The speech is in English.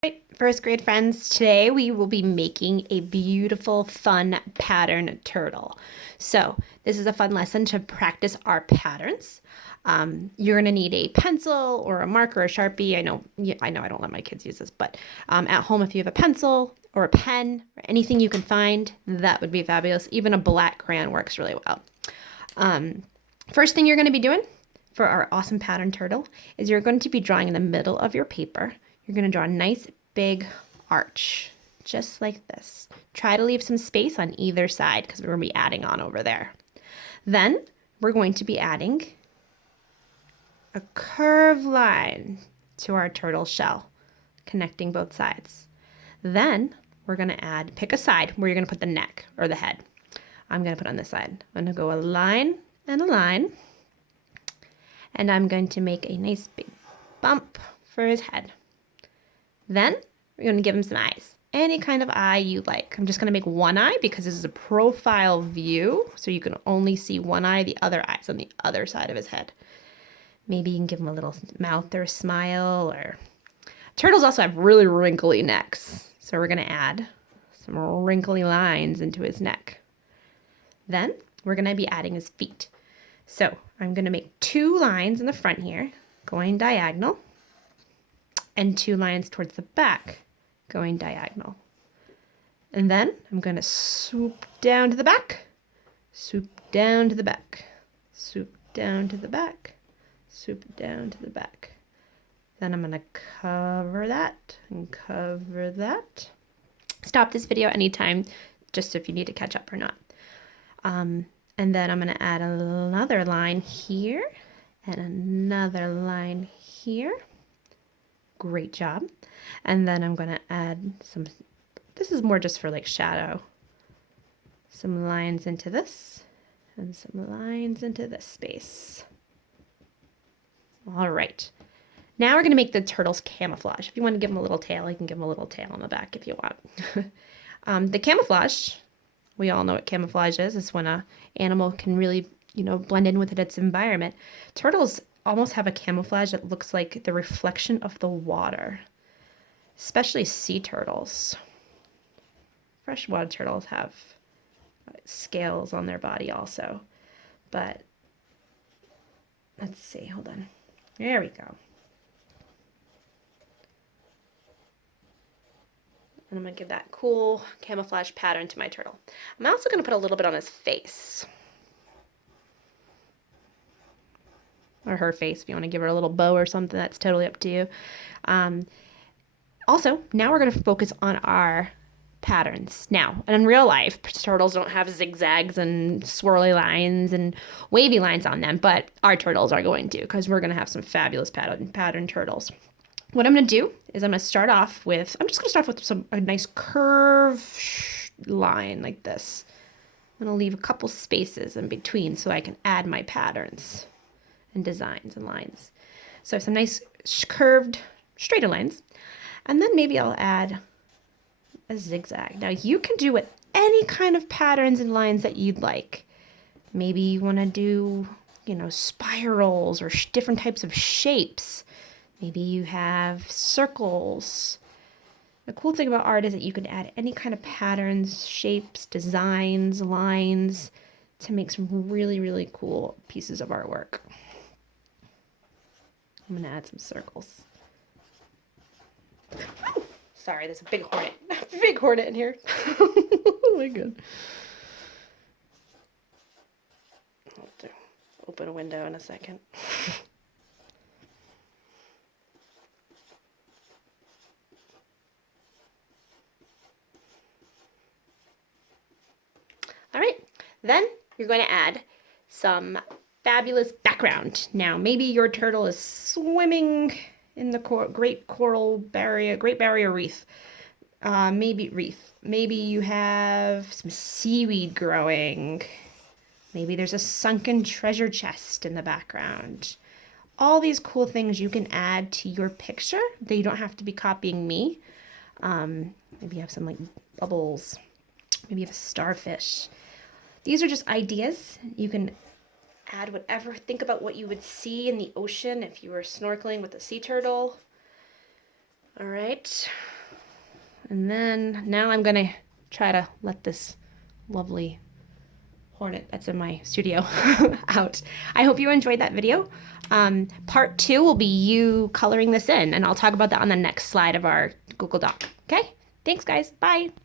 Right, first grade friends, today we will be making a beautiful, fun pattern turtle. So this is a fun lesson to practice our patterns. You're gonna need a pencil or a marker, or a Sharpie. I know I don't let my kids use this, but at home, if you have a pencil or a pen or anything you can find, that would be fabulous. Even a black crayon works really well. First thing you're gonna be doing for our awesome pattern turtle is you're going to be drawing in the middle of your paper. You're going to draw a nice big arch, just like this. Try to leave some space on either side because we're going to be adding on over there. Then we're going to be adding a curved line to our turtle shell, connecting both sides. Then we're going to pick a side where you're going to put the neck or the head. I'm going to put on this side. I'm going to go a line and a line. And I'm going to make a nice big bump for his head. Then we're going to give him some eyes. Any kind of eye you like. I'm just going to make one eye because this is a profile view, so you can only see one eye. The other eye's on the other side of his head. Maybe you can give him a little mouth or a smile. Or turtles also have really wrinkly necks, so we're going to add some wrinkly lines into his neck. Then we're going to be adding his feet. So I'm going to make 2 lines in the front here, going diagonal, and 2 lines towards the back, going diagonal. And then I'm going to swoop down to the back, swoop down to the back, swoop down to the back, swoop down to the back. Then I'm going to cover that and cover that. Stop this video anytime, just if you need to catch up or not. And then I'm going to add another line here and another line here. Great job. And then I'm going to add some, this is more just for like shadow, some lines into this and some lines into this space. All right. Now we're going to make the turtles camouflage. If you want to give them a little tail, you can give them a little tail on the back if you want. The camouflage, we all know what camouflage is. It's when an animal can really, blend in with its environment. Turtles almost have a camouflage that looks like the reflection of the water, especially sea turtles. Freshwater turtles have scales on their body also. But let's see, hold on. There we go. And I'm going to give that cool camouflage pattern to my turtle. I'm also going to put a little bit on his face. Or her face, if you want to give her a little bow or something, that's totally up to you. Also, now we're going to focus on our patterns. Now, and in real life, turtles don't have zigzags and swirly lines and wavy lines on them, but our turtles are going to, because we're going to have some fabulous pattern turtles. What I'm going to do is I'm just going to start with a nice curve line like this. I'm going to leave a couple spaces in between so I can add my patterns and designs and lines. So some nice curved straighter lines. And then maybe I'll add a zigzag. Now you can do with any kind of patterns and lines that you'd like. Maybe you want to do, spirals or different types of shapes. Maybe you have circles. The cool thing about art is that you can add any kind of patterns, shapes, designs, lines to make some really, really cool pieces of artwork. I'm going to add some circles. Oh, sorry, there's a big hornet. Big hornet in here. Oh my god. I'll have to open a window in a second. All right, then you're going to add some fabulous background. Now, maybe your turtle is swimming in the Great Barrier Reef. Maybe you have some seaweed growing. Maybe there's a sunken treasure chest in the background. All these cool things you can add to your picture. You don't have to be copying me. Maybe you have some like bubbles. Maybe you have a starfish. These are just ideas. You can add whatever. Think about what you would see in the ocean if you were snorkeling with a sea turtle. All right. And then now I'm going to try to let this lovely hornet that's in my studio out. I hope you enjoyed that video. Part 2 will be you coloring this in, and I'll talk about that on the next slide of our Google Doc. Okay? Thanks, guys. Bye.